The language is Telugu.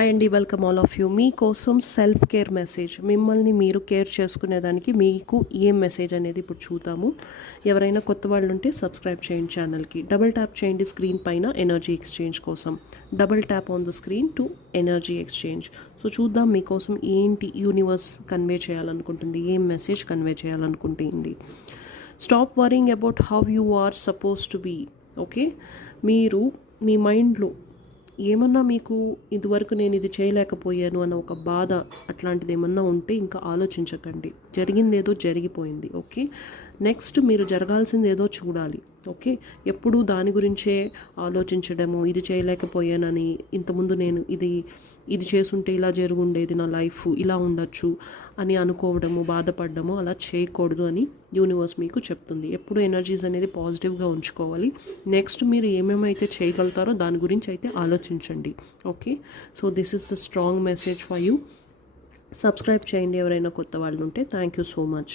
హాయ్ అండి వెల్కమ్ ఆల్ ఆఫ్ యూ మీకోసం సెల్ఫ్ కేర్ మెసేజ్ మిమ్మల్ని మీరు కేర్ చేసుకునేదానికి మీకు ఏం మెసేజ్ అనేది ఇప్పుడు చూద్దాము. ఎవరైనా కొత్త వాళ్ళు ఉంటే సబ్స్క్రైబ్ చేయండి ఛానల్కి డబుల్ ట్యాప్ చేయండి స్క్రీన్ పైన ఎనర్జీ ఎక్స్చేంజ్ కోసం. Double tap on the screen to energy exchange so చూద్దాం మీకోసం ఏంటి యూనివర్స్ కన్వే చేయాలనుకుంటుంది ఏం message convey చేయాలనుకుంటుంది. Stop worrying about how you are suppose to be okay మీరు మీ మైండ్లో ఏమన్నా మీకు ఇదివరకు నేను ఇది చేయలేకపోయాను అన్న ఒక బాధ అట్లాంటిది ఏమన్నా ఉంటే ఇంకా ఆలోచించకండి. జరిగిందేదో జరిగిపోయింది ఓకే? నెక్స్ట్ మీరు జరగాల్సింది ఏదో చూడాలి ఓకే ఎప్పుడూ దాని గురించే ఆలోచించడము ఇది చేయలేకపోయానని ఇంతకుముందు నేను ఇది ఇది చేసుంటే ఇలా జరుగుండేది నా లైఫ్ ఇలా ఉండొచ్చు అని అనుకోవడము బాధపడడము అలా చేయకూడదు అని యూనివర్స్ మీకు చెప్తుంది. ఎప్పుడు ఎనర్జీస్ అనేది పాజిటివ్గా ఉంచుకోవాలి. నెక్స్ట్ మీరు ఏమేమైతే చేయగలుగుతారో దాని గురించి అయితే ఆలోచించండి okay so this is the strong message for you subscribe చేయండి ఎవరైనా కొత్త వాళ్ళు ఉంటే థ్యాంక్ యూ సో మచ్